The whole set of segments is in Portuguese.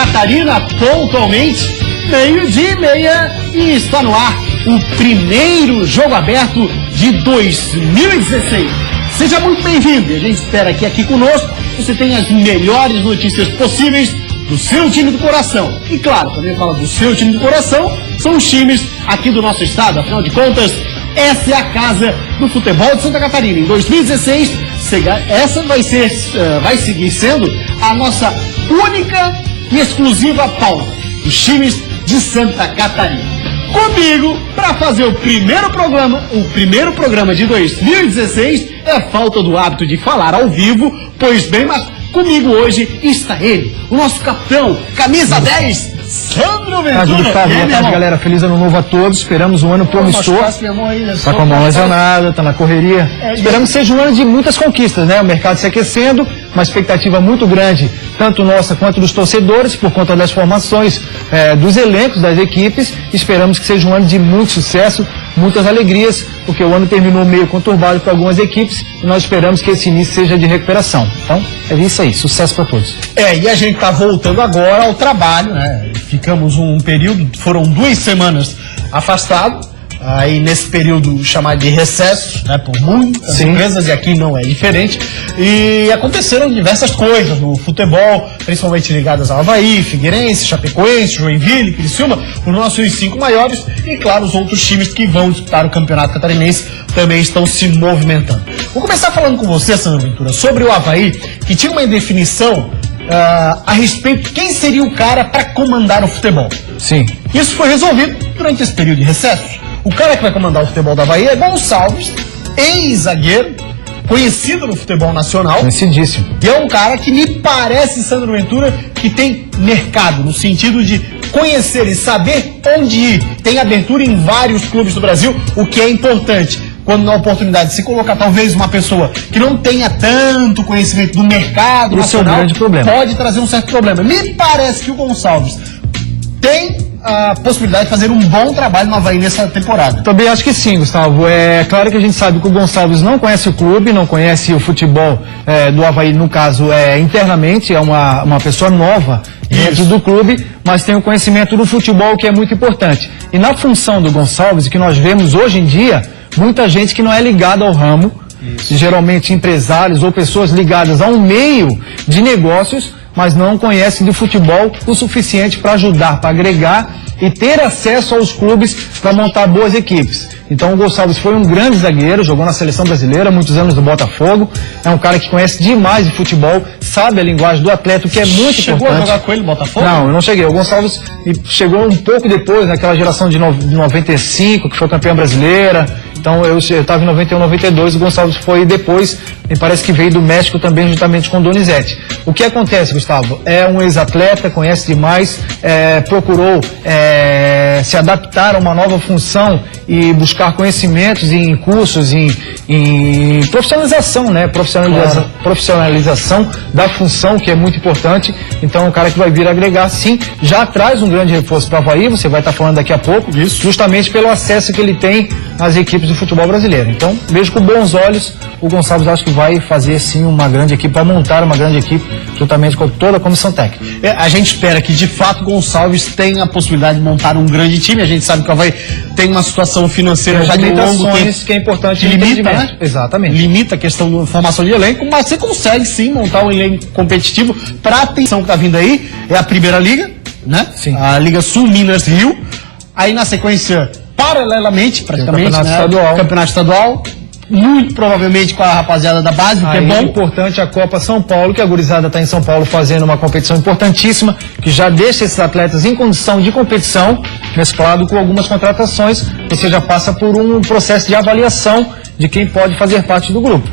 Catarina, pontualmente, 12h30, e está no ar o primeiro jogo aberto de 2016. Seja muito bem-vindo, e a gente espera que aqui conosco você tenha as melhores notícias possíveis do seu time do coração. E claro, quando eu falo do seu time do coração, são os times aqui do nosso estado. Afinal de contas, essa é a casa do futebol de Santa Catarina. Em 2016, essa vai seguir sendo a nossa única e exclusiva pauta, os times de Santa Catarina. Comigo, para fazer o primeiro programa de 2016, é falta do hábito de falar ao vivo, pois bem, mas comigo hoje está ele, o nosso capitão, camisa 10, Sandro Ventura. Boa tarde, galera. Feliz ano novo a todos. Esperamos um ano promissor. Tá com a mão lesionada, tá na correria. Esperamos que seja um ano de muitas conquistas, né? O mercado se aquecendo, uma expectativa muito grande, tanto nossa quanto dos torcedores, por conta das formações dos elencos das equipes. Esperamos que seja um ano de muito sucesso, muitas alegrias, porque o ano terminou meio conturbado para algumas equipes e nós esperamos que esse início seja de recuperação. Então, é isso aí. Sucesso para todos. E a gente tá voltando agora ao trabalho, né? Ficamos um período, foram 2 semanas afastados, aí nesse período chamado de recesso, né, por muitas empresas, e aqui não é diferente, e aconteceram diversas coisas no futebol, principalmente ligadas ao Avaí, Figueirense, Chapecoense, Joinville, Criciúma, os nossos 5 maiores, e claro, os outros times que vão disputar o Campeonato Catarinense também estão se movimentando. Vou começar falando com você, Sandro Ventura, sobre o Avaí, que tinha uma indefinição a respeito de quem seria o cara para comandar o futebol. Sim. Isso foi resolvido durante esse período de recesso. O cara que vai comandar o futebol da Bahia é Gonçalves, ex-zagueiro, conhecido no futebol nacional. Conhecidíssimo. E é um cara que me parece, Sandro Ventura, que tem mercado, no sentido de conhecer e saber onde ir. Tem abertura em vários clubes do Brasil, o que é importante. Quando na oportunidade de se colocar talvez uma pessoa que não tenha tanto conhecimento do mercado nacional, grande problema. Pode trazer um certo problema. Me parece que o Gonçalves tem a possibilidade de fazer um bom trabalho no Avaí nessa temporada. Também acho que sim, Gustavo. É claro que a gente sabe que o Gonçalves não conhece o clube, não conhece o futebol do Avaí, no caso, internamente, é uma pessoa nova dentro do clube, mas tem o conhecimento do futebol, que é muito importante. E na função do Gonçalves, que nós vemos hoje em dia, muita gente que não é ligada ao ramo, geralmente empresários ou pessoas ligadas a um meio de negócios, mas não conhecem de futebol o suficiente para ajudar, para agregar e ter acesso aos clubes para montar boas equipes. Então o Gonçalves foi um grande zagueiro, jogou na seleção brasileira, muitos anos do Botafogo, é um cara que conhece demais de futebol, sabe a linguagem do atleta, o que é muito importante. Chegou a jogar com ele no Botafogo? Não, eu não cheguei. O Gonçalves chegou um pouco depois, naquela geração de 95, que foi campeã brasileira. Então eu estava em 91, 92, o Gonçalves foi depois, me parece que veio do México também, juntamente com o Donizete. O que acontece, Gustavo? É um ex-atleta, conhece demais, procurou se adaptar a uma nova função e buscar conhecimentos em cursos, em profissionalização, né? Profissionalização da função, que é muito importante. Então, o cara que vai vir agregar, sim, já traz um grande reforço para o Avaí, você vai estar falando daqui a pouco, justamente pelo acesso que ele tem às equipes do futebol brasileiro. Então, vejo com bons olhos, o Gonçalves acho que vai fazer, sim, uma grande equipe, vai montar uma grande equipe, juntamente com toda a comissão técnica. A gente espera que, de fato, o Gonçalves tenha a possibilidade de montar um grande time. A gente sabe que o Avaí tem uma situação financeira já de longo tempo, que é importante, limita, né? Exatamente. Limita a questão da formação de elenco, mas você consegue, sim, montar um elenco competitivo para a atenção que está vindo aí. É a Primeira Liga, né? Sim. A Liga Sul, Minas, Rio. Aí, na sequência, paralelamente, praticamente, Campeonato Estadual. Muito provavelmente com a rapaziada da base, o que é bom. É importante a Copa São Paulo, que a gurizada está em São Paulo fazendo uma competição importantíssima, que já deixa esses atletas em condição de competição, mesclado com algumas contratações, você já passa por um processo de avaliação de quem pode fazer parte do grupo.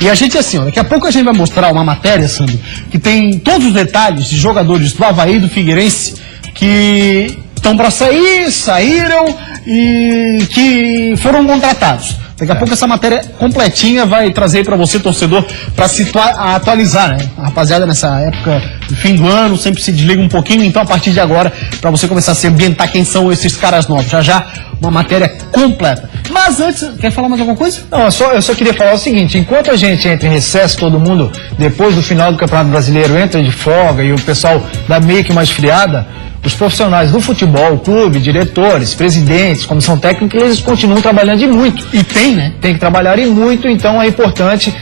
E a gente, assim, daqui a pouco a gente vai mostrar uma matéria, Sandro, que tem todos os detalhes de jogadores do Avaí e do Figueirense que estão para sair, saíram e que foram contratados. Daqui a pouco essa matéria completinha vai trazer para você, torcedor, para se atualizar, né? A rapaziada nessa época do fim do ano sempre se desliga um pouquinho, então a partir de agora, para você começar a se ambientar quem são esses caras novos. Já uma matéria completa. Mas antes, quer falar mais alguma coisa? Não, eu só queria falar o seguinte: enquanto a gente entra em recesso, todo mundo, depois do final do Campeonato Brasileiro, entra de folga e o pessoal dá meio que uma esfriada, os profissionais do futebol, clube, diretores, presidentes, comissão técnica, eles continuam trabalhando e muito. E tem, né? Tem que trabalhar e muito, então é importante,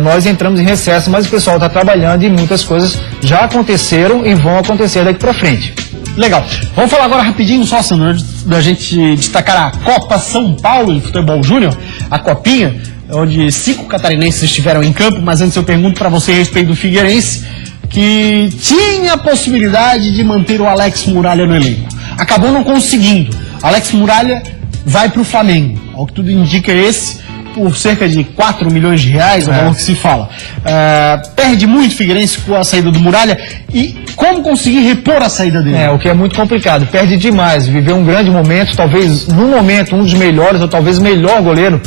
nós entramos em recesso, mas o pessoal está trabalhando e muitas coisas já aconteceram e vão acontecer daqui para frente. Legal. Vamos falar agora rapidinho, só, Sandro, antes da gente destacar a Copa São Paulo de Futebol Júnior, a Copinha, onde 5 catarinenses estiveram em campo, mas antes eu pergunto para você a respeito do Figueirense, que tinha a possibilidade de manter o Alex Muralha no elenco. Acabou não conseguindo. Alex Muralha vai para o Flamengo. Ao que tudo indica por cerca de 4 milhões de reais, é o valor que se fala. Perde muito o Figueirense com a saída do Muralha. E como conseguir repor a saída dele? O que é muito complicado. Perde demais. Viveu um grande momento, talvez no momento um dos melhores, ou talvez o melhor goleiro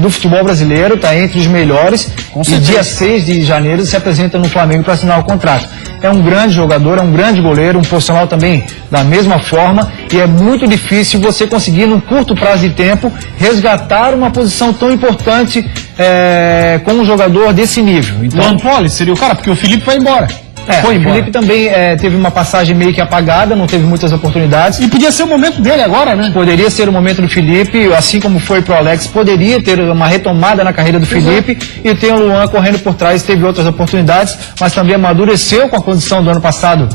do futebol brasileiro, está entre os melhores. E dia 6 de janeiro se apresenta no Flamengo para assinar o contrato. É um grande jogador, é um grande goleiro, um profissional também da mesma forma, e é muito difícil você conseguir, num curto prazo de tempo, resgatar uma posição tão importante com um jogador desse nível. Então, o Ampoli seria o cara, porque o Felipe vai embora. O Felipe também teve uma passagem meio que apagada, não teve muitas oportunidades. E podia ser o momento dele agora, né? Poderia ser o momento do Felipe, assim como foi pro Alex, poderia ter uma retomada na carreira do Felipe, e tem o Luan correndo por trás, teve outras oportunidades, mas também amadureceu com a condição do ano passado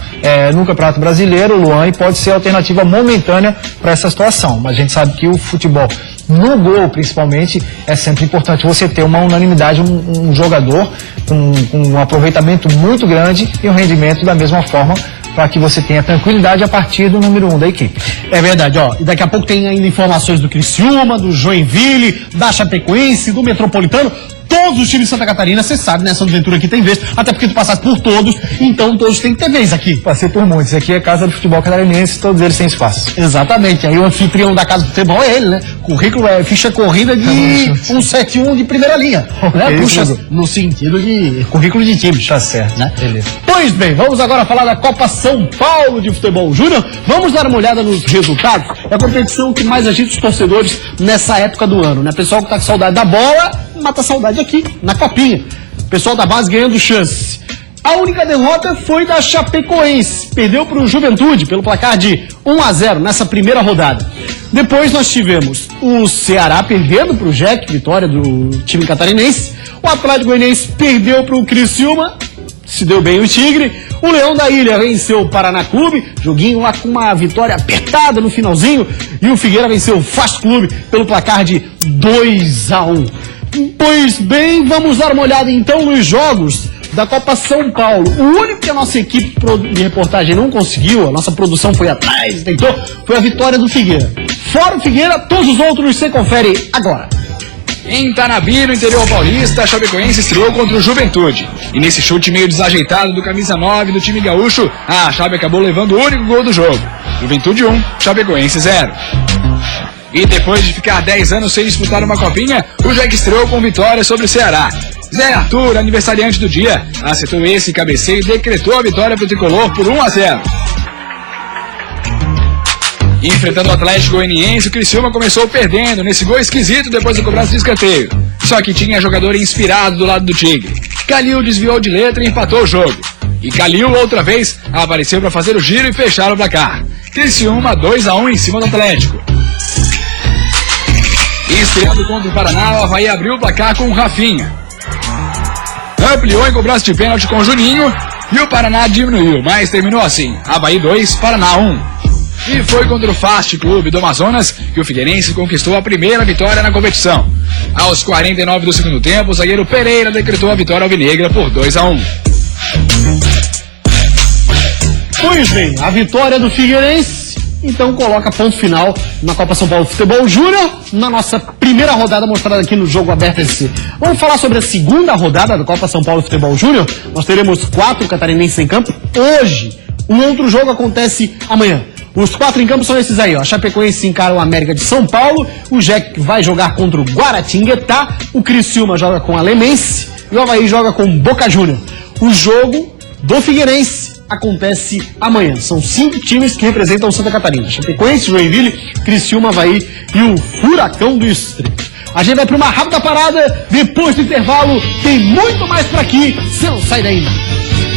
no Campeonato Brasileiro, o Luan, e pode ser alternativa momentânea para essa situação. Mas a gente sabe que o futebol, no gol principalmente, é sempre importante você ter uma unanimidade, um jogador com um aproveitamento muito grande e um rendimento da mesma forma, para que você tenha tranquilidade a partir do número 1 da equipe. É verdade, e daqui a pouco tem ainda informações do Criciúma, do Joinville, da Chapecoense, do Metropolitano. Todos os times de Santa Catarina, você sabe, né? Sandro Ventura aqui tem vez, até porque tu passaste por todos, então todos têm que ter vez aqui. Passei por muitos, aqui é a casa do futebol catarinense, todos eles têm espaço. Exatamente, aí o anfitrião da casa do futebol é ele, né? Currículo ficha corrida de 171 de primeira linha, né? Puxa, no sentido de currículo de times. Tá certo, né? Beleza. Pois bem, vamos agora falar da Copa São Paulo de Futebol Júnior. Vamos dar uma olhada nos resultados. É a competição que mais agita os torcedores nessa época do ano, né? Pessoal que tá com saudade da bola, mata a saudade aqui, na Copinha. Pessoal da base ganhando chance. A única derrota foi da Chapecoense. Perdeu para o Juventude pelo placar de 1-0 nessa primeira rodada. Depois nós tivemos o Ceará perdendo para o Jack, vitória do time catarinense. O Atlético Goianiense perdeu para o Criciúma, se deu bem o Tigre. O Leão da Ilha venceu o Paraná Clube, joguinho lá com uma vitória apertada no finalzinho. E o Figueira venceu o Fast Clube pelo placar de 2-1. Pois bem, vamos dar uma olhada então nos jogos da Copa São Paulo. O único que a nossa equipe de reportagem não conseguiu, a nossa produção foi atrás, tentou, foi a vitória do Figueira. Fora o Figueira, todos os outros você confere agora. Em Tanabi, no interior paulista, a Chapecoense estreou contra o Juventude. E nesse chute meio desajeitado do camisa 9 do time gaúcho, a Chape acabou levando o único gol do jogo. Juventude 1, Chapecoense 0. E depois de ficar 10 anos sem disputar uma copinha, o Jack estreou com vitória sobre o Ceará. Zé Arthur, aniversariante do dia, acertou esse cabeceio e decretou a vitória para o tricolor por 1-0. Enfrentando o Atlético Goianiense, o Criciúma começou perdendo nesse gol esquisito depois da cobrança de escanteio. Só que tinha jogador inspirado do lado do Tigre. Calil desviou de letra e empatou o jogo. E Calil, outra vez, apareceu para fazer o giro e fechar o placar. Criciúma 2-1 em cima do Atlético. E estreando contra o Paraná, o Avaí abriu o placar com o Rafinha. Ampliou em cobrança de pênalti com o Juninho e o Paraná diminuiu, mas terminou assim: Avaí 2, Paraná 1. E foi contra o Fast Clube do Amazonas que o Figueirense conquistou a primeira vitória na competição. Aos 49 do segundo tempo, o zagueiro Pereira decretou a vitória alvinegra por 2-1. Pois bem, a vitória do Figueirense então coloca ponto final na Copa São Paulo Futebol Júnior, na nossa primeira rodada mostrada aqui no Jogo Aberto SC. Vamos falar sobre a segunda rodada da Copa São Paulo Futebol Júnior. Nós teremos 4 catarinenses em campo hoje. Um outro jogo acontece amanhã. Os 4 em campo são esses aí, ó. Chapecoense encara o América de São Paulo, o Jack vai jogar contra o Guaratinguetá, o Criciúma joga com a Lemense e o Avaí joga com o Boca Júnior. O jogo do Figueirense acontece amanhã. São 5 times que representam Santa Catarina: Chapecoense, Joinville, Criciúma, Avaí e o Furacão do Estreito. A gente vai para uma rápida parada, depois do intervalo tem muito mais por aqui, você não sai daí não.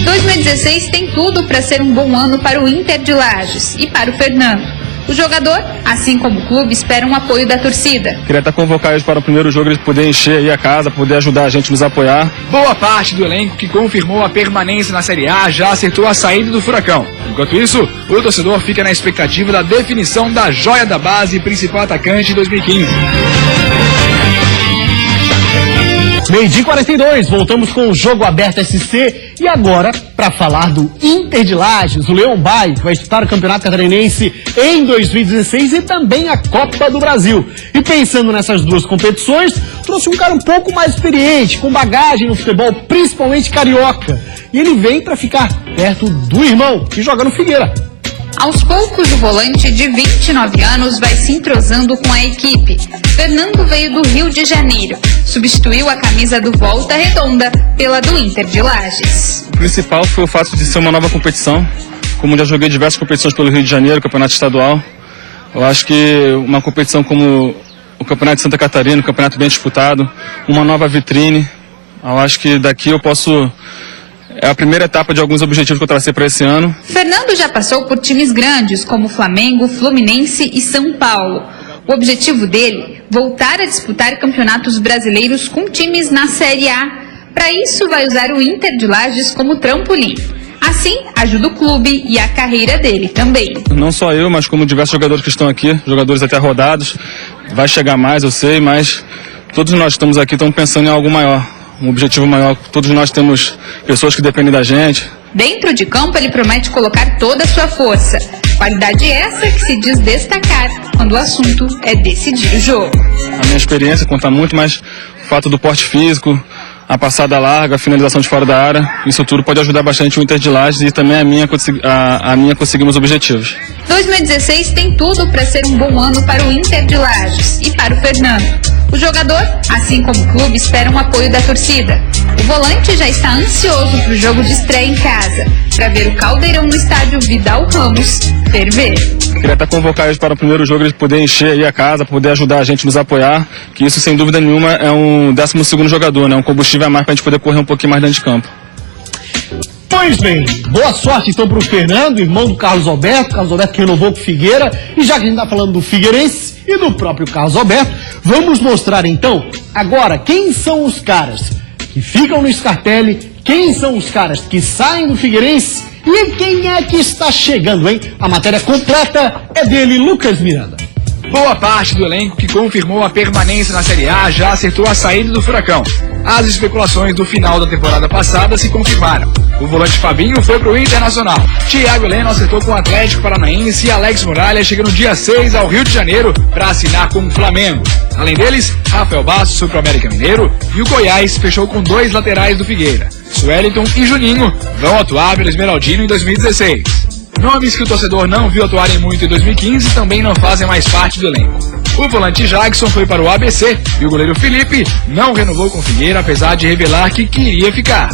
2016 tem tudo para ser um bom ano para o Inter de Lages e para o Fernando. O jogador, assim como o clube, espera um apoio da torcida. Queria até convocar eles para o primeiro jogo, eles poderem encher aí a casa, poder ajudar a gente, nos apoiar. Boa parte do elenco que confirmou a permanência na Série A já acertou a saída do Furacão. Enquanto isso, o torcedor fica na expectativa da definição da joia da base e principal atacante de 2015. 12h42, voltamos com o Jogo Aberto SC e agora para falar do Inter de Lages, o Leão Baio, que vai disputar o Campeonato Catarinense em 2016 e também a Copa do Brasil. E pensando nessas duas competições, trouxe um cara um pouco mais experiente, com bagagem no futebol, principalmente carioca. E ele vem para ficar perto do irmão, que joga no Figueira. Aos poucos, o volante de 29 anos vai se entrosando com a equipe. Fernando veio do Rio de Janeiro. Substituiu a camisa do Volta Redonda pela do Inter de Lages. O principal foi o fato de ser uma nova competição. Como já joguei diversas competições pelo Rio de Janeiro, campeonato estadual, eu acho que uma competição como o Campeonato de Santa Catarina, um campeonato bem disputado, uma nova vitrine, eu acho que daqui eu posso... É a primeira etapa de alguns objetivos que eu tracei para esse ano. Fernando já passou por times grandes como Flamengo, Fluminense e São Paulo. O objetivo dele, voltar a disputar campeonatos brasileiros com times na Série A. Para isso, vai usar o Inter de Lages como trampolim. Assim, ajuda o clube e a carreira dele também. Não só eu, mas como diversos jogadores que estão aqui, jogadores até rodados. Vai chegar mais, eu sei, mas todos nós que estamos aqui estamos pensando em algo maior. Um objetivo maior. Todos nós temos pessoas que dependem da gente. Dentro de campo, ele promete colocar toda a sua força. Qualidade essa que se diz destacar quando o assunto é decidir o jogo. A minha experiência conta muito, mas o fato do porte físico, a passada larga, a finalização de fora da área, isso tudo pode ajudar bastante o Inter de Lages e também a minha conseguir os objetivos. 2016 tem tudo para ser um bom ano para o Inter de Lages e para o Fernando. O jogador, assim como o clube, espera um apoio da torcida. O volante já está ansioso para o jogo de estreia em casa, para ver o Caldeirão no estádio Vidal Ramos ferver. Queria até convocar eles para o primeiro jogo, eles poderem encher aí a casa, poder ajudar a gente, nos apoiar, que isso sem dúvida nenhuma é um 12º jogador, né? Um combustível a mais para a gente poder correr um pouquinho mais dentro de campo. Pois bem, boa sorte então para o Fernando, irmão do Carlos Alberto que renovou com o Figueira. E já que a gente está falando do Figueirense e do próprio Carlos Alberto, vamos mostrar então agora quem são os caras que ficam no Scarpelli, quem são os caras que saem do Figueirense e quem é que está chegando, hein? A matéria completa é dele, Lucas Miranda. Boa parte do elenco que confirmou a permanência na Série A já acertou a saída do Furacão. As especulações do final da temporada passada se confirmaram. O volante Fabinho foi para o Internacional. Thiago Heleno acertou com o Atlético Paranaense e Alex Muralha chega no dia 6 ao Rio de Janeiro para assinar com o Flamengo. Além deles, Rafael Bastos foi para o América Mineiro e o Goiás fechou com 2 laterais do Figueira. Sueliton e Juninho vão atuar pelo Esmeraldino em 2016. Nomes que o torcedor não viu atuarem muito em 2015 também não fazem mais parte do elenco. O volante Jackson foi para o ABC e o goleiro Felipe não renovou com o Figueira, apesar de revelar que queria ficar.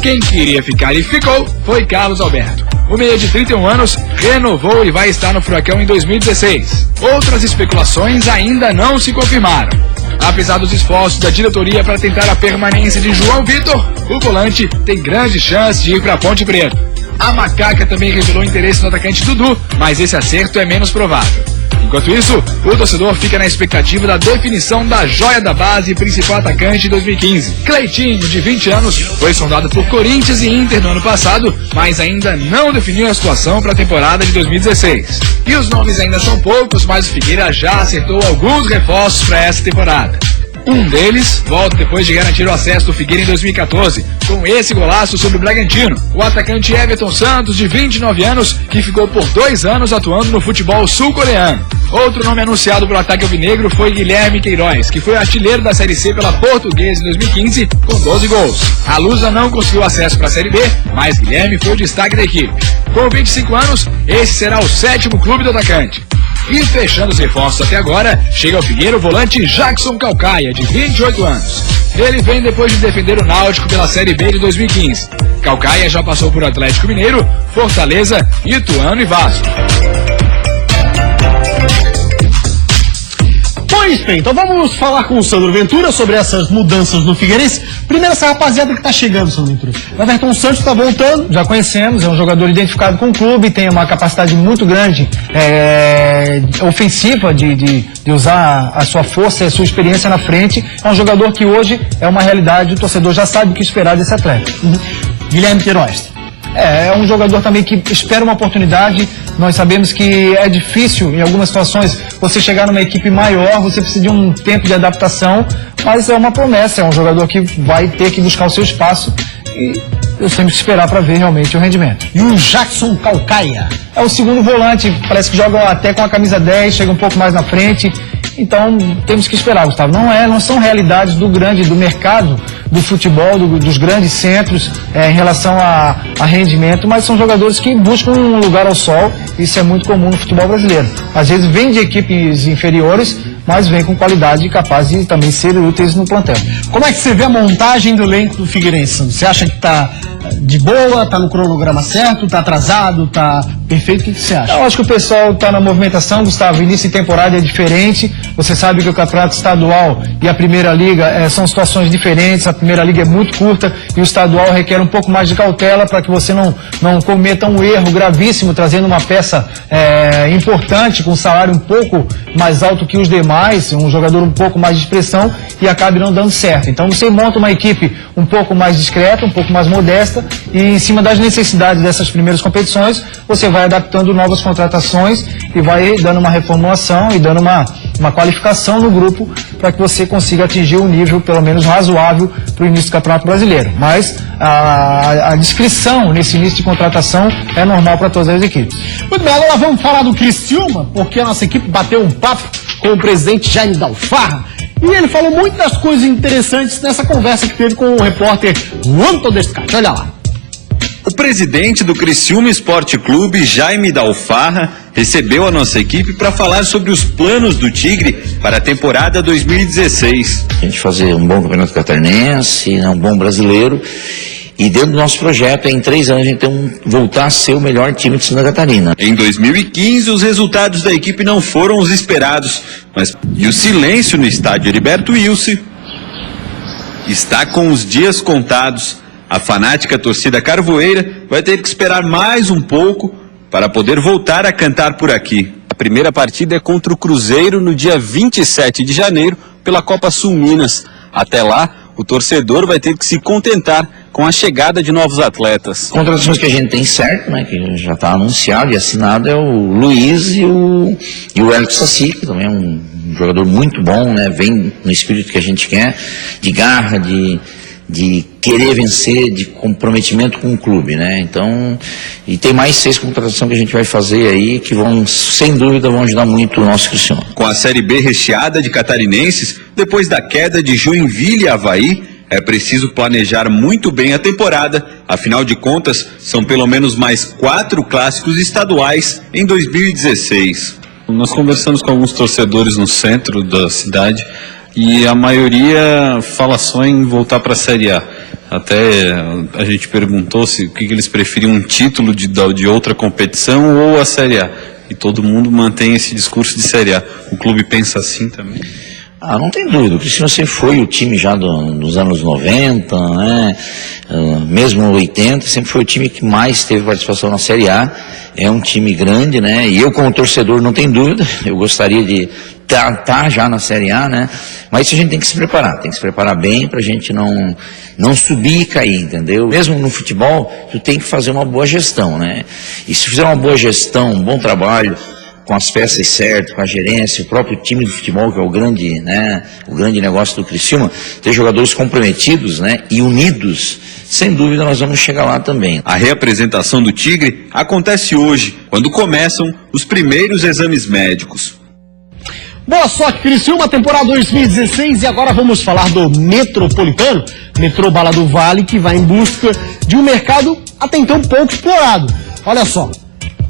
Quem queria ficar e ficou foi Carlos Alberto. O meia de 31 anos renovou e vai estar no Furacão em 2016. Outras especulações ainda não se confirmaram. Apesar dos esforços da diretoria para tentar a permanência de João Vitor, o volante tem grande chance de ir para a Ponte Preta. A Macaca também revelou interesse no atacante Dudu, mas esse acerto é menos provável. Enquanto isso, o torcedor fica na expectativa da definição da joia da base e principal atacante de 2015. Cleitinho, de 20 anos, foi sondado por Corinthians e Inter no ano passado, mas ainda não definiu a situação para a temporada de 2016. E os nomes ainda são poucos, mas o Figueira já acertou alguns reforços para essa temporada. Um deles volta depois de garantir o acesso do Figueira em 2014, com esse golaço sobre o Bragantino. O atacante Everton Santos, de 29 anos, que ficou por 2 anos atuando no futebol sul-coreano. Outro nome anunciado pelo ataque alvinegro foi Guilherme Queiroz, que foi artilheiro da Série C pela Portuguesa em 2015, com 12 gols. A Lusa não conseguiu acesso para a Série B, mas Guilherme foi o destaque da equipe. Com 25 anos, esse será o 7º clube do atacante. E fechando os reforços até agora, chega ao Figueira o volante Jackson Calcaia, de 28 anos. Ele vem depois de defender o Náutico pela Série B de 2015. Calcaia já passou por Atlético Mineiro, Fortaleza, Ituano e Vasco. Pois bem, então vamos falar com o Sandro Ventura sobre essas mudanças no Figueirense. Primeiro, essa rapaziada que tá chegando, Sandro Ventura. O Everton Santos tá voltando. Já conhecemos, é um jogador identificado com o clube, tem uma capacidade muito grande, ofensiva, de usar a sua força e a sua experiência na frente. É um jogador que hoje é uma realidade, o torcedor já sabe o que esperar desse atleta. Guilherme Queiroz. É um jogador também que espera uma oportunidade. Nós sabemos que é difícil, em algumas situações, você chegar numa equipe maior, você precisa de um tempo de adaptação, mas é uma promessa, é um jogador que vai ter que buscar o seu espaço e eu temos que esperar para ver realmente o rendimento. E o Jackson Calcaia? É o segundo volante, parece que joga até com a camisa 10, chega um pouco mais na frente. Então temos que esperar, Gustavo. Não são realidades do mercado do futebol, dos grandes centros em relação a rendimento, mas são jogadores que buscam um lugar ao sol. Isso é muito comum no futebol brasileiro. Às vezes vem de equipes inferiores, mas vem com qualidade e capaz de também ser úteis no plantel. Como é que você vê a montagem do elenco do Figueirense? Você acha que está de boa, está no cronograma certo, está atrasado, está perfeito? O que você acha? Eu acho que o pessoal está na movimentação, Gustavo. Início de temporada é diferente. Você sabe que o campeonato estadual e a primeira liga são situações diferentes. A primeira liga é muito curta e o estadual requer um pouco mais de cautela para que você não cometa um erro gravíssimo, trazendo uma peça importante, com um salário um pouco mais alto que os demais, um jogador um pouco mais de expressão e acabe não dando certo. Então você monta uma equipe um pouco mais discreta, um pouco mais modesta e em cima das necessidades dessas primeiras competições, você vai adaptando novas contratações e vai dando uma reformulação e dando uma qualificação no grupo para que você consiga atingir um nível pelo menos razoável para o início do Campeonato Brasileiro. Mas a discrição nesse início de contratação é normal para todas as equipes. Muito bem, agora vamos falar do Criciúma, porque a nossa equipe bateu um papo com o presidente Jaime Dalfarra e ele falou muitas coisas interessantes nessa conversa que teve com o repórter Juan Todescate. Olha lá. O presidente do Criciúma Esporte Clube, Jaime Dalfarra, recebeu a nossa equipe para falar sobre os planos do Tigre para a temporada 2016. A gente fazer um bom campeonato catarinense, um bom brasileiro. E dentro do nosso projeto, em 3 anos, a gente voltar a ser o melhor time de Santa Catarina. Em 2015, os resultados da equipe não foram os esperados. E o silêncio no estádio Heriberto Wilson está com os dias contados. A fanática torcida carvoeira vai ter que esperar mais um pouco para poder voltar a cantar por aqui. A primeira partida é contra o Cruzeiro no dia 27 de janeiro pela Copa Sul Minas. Até lá, o torcedor vai ter que se contentar com a chegada de novos atletas. Contratações que a gente tem certo, né, que já está anunciado e assinado, é o Luiz e o Hélio Saci, que também é um jogador muito bom, né, vem no espírito que a gente quer, de garra, de querer vencer, de comprometimento com o clube, né? Então, e tem mais 6 contratações que a gente vai fazer aí, que vão, sem dúvida, vão ajudar muito o nosso Criciúma. Com a Série B recheada de catarinenses, depois da queda de Joinville e Avaí, é preciso planejar muito bem a temporada, afinal de contas, são pelo menos mais 4 clássicos estaduais em 2016. Nós conversamos com alguns torcedores no centro da cidade, e a maioria fala só em voltar para a Série A. Até a gente perguntou o que eles preferiam, um título de outra competição ou a Série A. E todo mundo mantém esse discurso de Série A. O clube pensa assim também? Não tem dúvida. O Criciúma sempre foi o time já dos anos 90, né? Mesmo 80, sempre foi o time que mais teve participação na Série A. É um time grande, né? E eu, como torcedor, não tenho dúvida. Eu gostaria de estar já na Série A, né? Mas isso a gente tem que se preparar bem pra gente não subir e cair, entendeu? Mesmo no futebol, tu tem que fazer uma boa gestão, né? E se fizer uma boa gestão, um bom trabalho, com as peças certas, com a gerência, o próprio time de futebol, que é o grande negócio do Criciúma, ter jogadores comprometidos, né, e unidos, sem dúvida nós vamos chegar lá também. A reapresentação do Tigre acontece hoje, quando começam os primeiros exames médicos. Boa sorte, Criciúma, temporada 2016, e agora vamos falar do Metropolitano, Metrô Bala do Vale, que vai em busca de um mercado até então pouco explorado. Olha só,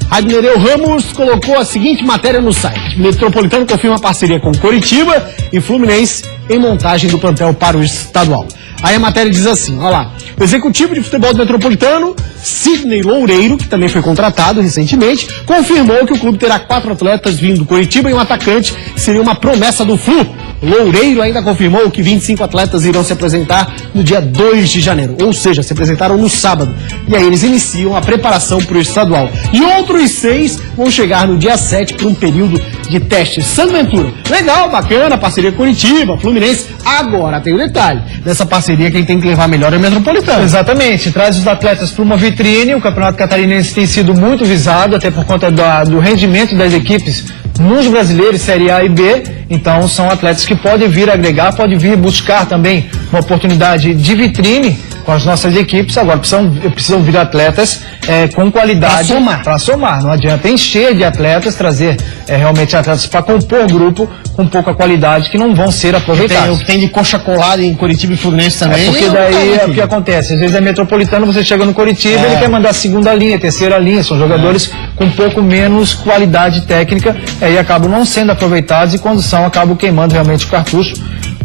Radnereu Ramos colocou a seguinte matéria no site: Metropolitano confirma parceria com Coritiba e Fluminense em montagem do plantel para o estadual. Aí a matéria diz assim, olha lá, o executivo de futebol do Metropolitano, Sidney Loureiro, que também foi contratado recentemente, confirmou que o clube terá 4 atletas vindo do Coritiba e um atacante que seria uma promessa do Flu. Loureiro ainda confirmou que 25 atletas irão se apresentar no dia 2 de janeiro, ou seja, se apresentaram no sábado. E aí eles iniciam a preparação para o estadual. E outros 6 vão chegar no dia 7 para um período de teste. Sandro Ventura, legal, bacana, parceria Coritiba, Fluminense. Agora tem um detalhe, dessa parceria quem tem que levar melhor é o Metropolitano. Exatamente, traz os atletas para uma vitrine. O Campeonato Catarinense tem sido muito visado, até por conta do rendimento das equipes nos brasileiros, Série A e B. Então são atletas que podem vir agregar, podem vir buscar também uma oportunidade de vitrine com as nossas equipes. Agora precisam vir atletas com qualidade para somar. Não adianta encher de atletas, trazer realmente atletas para compor grupo com pouca qualidade que não vão ser aproveitados. O que tem de coxa colada em Coritiba e Fluminense também. Porque daí é o que acontece. Às vezes é Metropolitano, você chega no Coritiba, ele quer mandar segunda linha, terceira linha. São jogadores com um pouco menos qualidade técnica, e acabam não sendo aproveitados, e quando são, acabam queimando realmente o cartucho,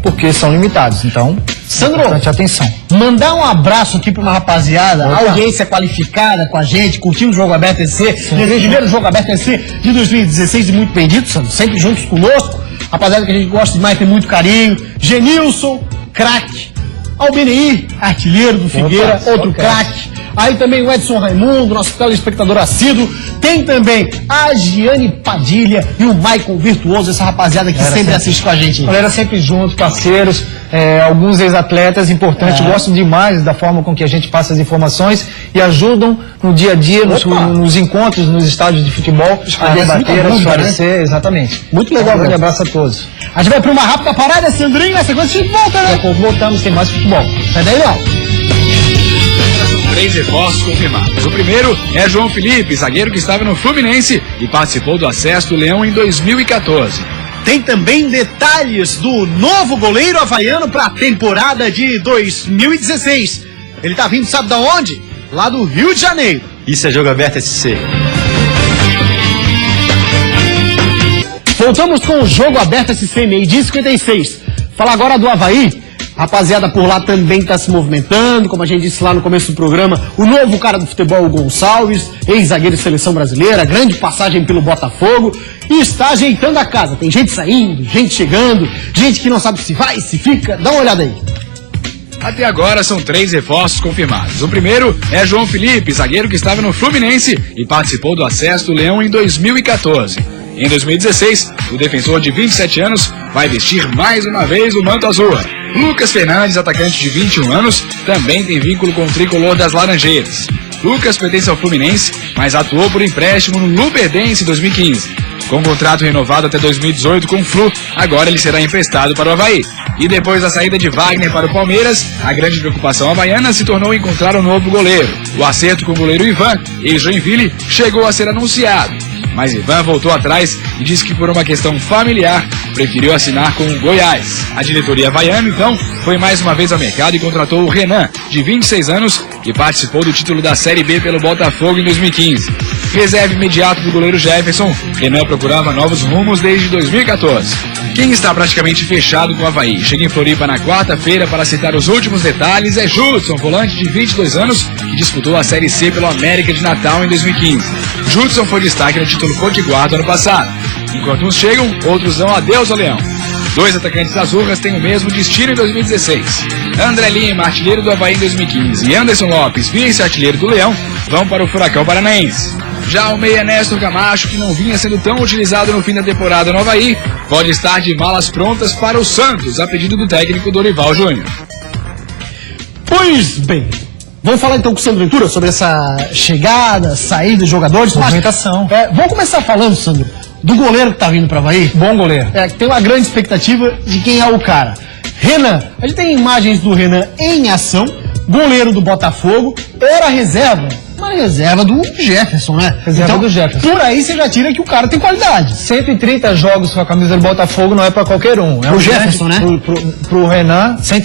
porque são limitados. Então, Sandro, bastante atenção. Mandar um abraço aqui para uma rapaziada, audiência qualificada com a gente, curtindo o Jogo Aberto EC, nesse primeiro Jogo Aberto EC de 2016, e muito bem-vindo, Sandro, sempre juntos conosco. Rapaziada que a gente gosta demais, tem muito carinho. Genilson, craque. Albenir, artilheiro do Figueira, outro craque. Aí também o Edson Raimundo, nosso telespectador assíduo. Tem também a Giane Padilha e o Maicon Virtuoso, essa rapaziada que sempre assiste com a gente. Galera sempre junto, parceiros, alguns ex-atletas importantes, gostam demais da forma com que a gente passa as informações e ajudam no dia a dia, nos encontros, nos estádios de futebol, a debater, a esclarecer, exatamente. Muito legal. Um grande abraço a todos. A gente vai para uma rápida parada, Sandrinho, na sequência a gente volta, né? Daqui a pouco voltamos, tem mais futebol. Sai daí, não. 3 reforços confirmados. O primeiro é João Felipe, zagueiro que estava no Fluminense e participou do acesso do Leão em 2014. Tem também detalhes do novo goleiro havaiano para a temporada de 2016. Ele tá vindo, sabe da onde? Lá do Rio de Janeiro. Isso é Jogo Aberto SC. Voltamos com o Jogo Aberto SC, meio-dia 56. Fala agora do Avaí. Rapaziada por lá também está se movimentando, como a gente disse lá no começo do programa, o novo cara do futebol, o Gonçalves, ex-zagueiro de seleção brasileira, grande passagem pelo Botafogo, e está ajeitando a casa. Tem gente saindo, gente chegando, gente que não sabe se vai, se fica. Dá uma olhada aí. Até agora são 3 reforços confirmados. O primeiro é João Felipe, zagueiro que estava no Fluminense e participou do acesso do Leão em 2014. Em 2016, o defensor de 27 anos vai vestir mais uma vez o manto azul. Lucas Fernandes, atacante de 21 anos, também tem vínculo com o tricolor das Laranjeiras. Lucas pertence ao Fluminense, mas atuou por empréstimo no Luverdense em 2015. Com contrato renovado até 2018 com o Flu, agora ele será emprestado para o Avaí. E depois da saída de Wagner para o Palmeiras, a grande preocupação havaiana se tornou encontrar um novo goleiro. O acerto com o goleiro Ivan, ex-Joinville, chegou a ser anunciado. Mas Ivan voltou atrás e disse que por uma questão familiar, preferiu assinar com o Goiás. A diretoria havaiana, então, foi mais uma vez ao mercado e contratou o Renan, de 26 anos, que participou do título da Série B pelo Botafogo em 2015. Reserva imediato do goleiro Jefferson, Renan procurava novos rumos desde 2014. Quem está praticamente fechado com o Avaí, chega em Floripa na quarta-feira para citar os últimos detalhes, é Judson, volante de 22 anos, que disputou a Série C pelo América de Natal em 2015. Judson foi destaque no título Potiguar do ano passado. Enquanto uns chegam, outros dão adeus ao Leão. 2 atacantes azurras têm o mesmo destino em 2016. André Lima, artilheiro do Avaí em 2015, e Anderson Lopes, vice-artilheiro do Leão, vão para o Furacão Paranaense. Já o meia Néstor Camacho, que não vinha sendo tão utilizado no fim da temporada no Avaí, pode estar de malas prontas para o Santos, a pedido do técnico Dorival Júnior. Pois bem, vamos falar então com o Sandro Ventura sobre essa chegada, saída dos jogadores. Movimentação. Vamos começar falando, Sandro, do goleiro que tá vindo pra Avaí? Bom goleiro. Tem uma grande expectativa de quem é o cara. Renan, a gente tem imagens do Renan em ação, goleiro do Botafogo, era reserva, mas reserva do Jefferson, né? Reserva do Jefferson. Por aí você já tira que o cara tem qualidade. 130 jogos com a camisa do Botafogo não é pra qualquer um. Pro Jefferson, né? Pro Renan, sim.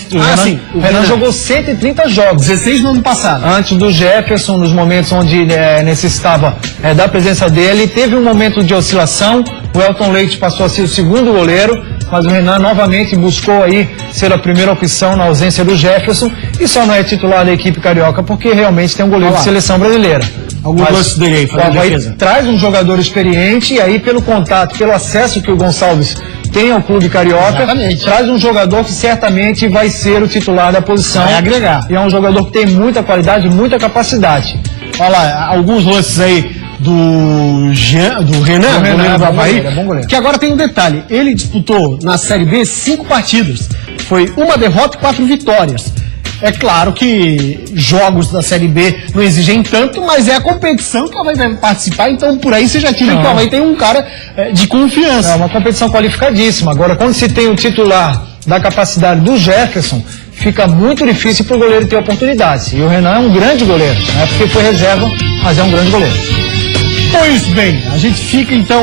O Renan jogou 130 jogos. 16 no ano passado. Antes do Jefferson, nos momentos onde necessitava da presença dele, teve um momento de oscilação, o Elton Leite passou a ser o segundo goleiro, mas o Renan novamente buscou aí ser a primeira opção na ausência do Jefferson e só não é titular da equipe carioca porque realmente tem um goleiro de seleção brasileira. Algum lance dele aí, o Avaí traz um jogador experiente e aí pelo contato, pelo acesso que o Gonçalves tem ao clube carioca, traz um jogador que certamente vai ser o titular da posição. Vai agregar. E é um jogador que tem muita qualidade, muita capacidade. Olha lá, alguns lances aí do Renan, goleiro do Avaí, bom goleiro. que agora tem um detalhe, ele disputou na Série B 5 partidas, foi uma derrota e 4 vitórias. É claro que jogos da Série B não exigem tanto, mas é a competição que o Avaí vai participar, então por aí você já tira que o Avaí tem um cara de confiança. É uma competição qualificadíssima. Agora, quando se tem o titular da capacidade do Jefferson, fica muito difícil para o goleiro ter oportunidades. E o Renan é um grande goleiro, não é porque foi reserva, mas é um grande goleiro. Pois bem, a gente fica então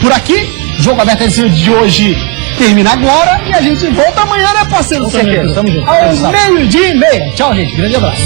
por aqui. Jogo Aberto de hoje termina agora e a gente volta amanhã, né, parceiro? Com certeza, tamo junto. Ao meio-dia e meia. Tchau, gente. Grande abraço.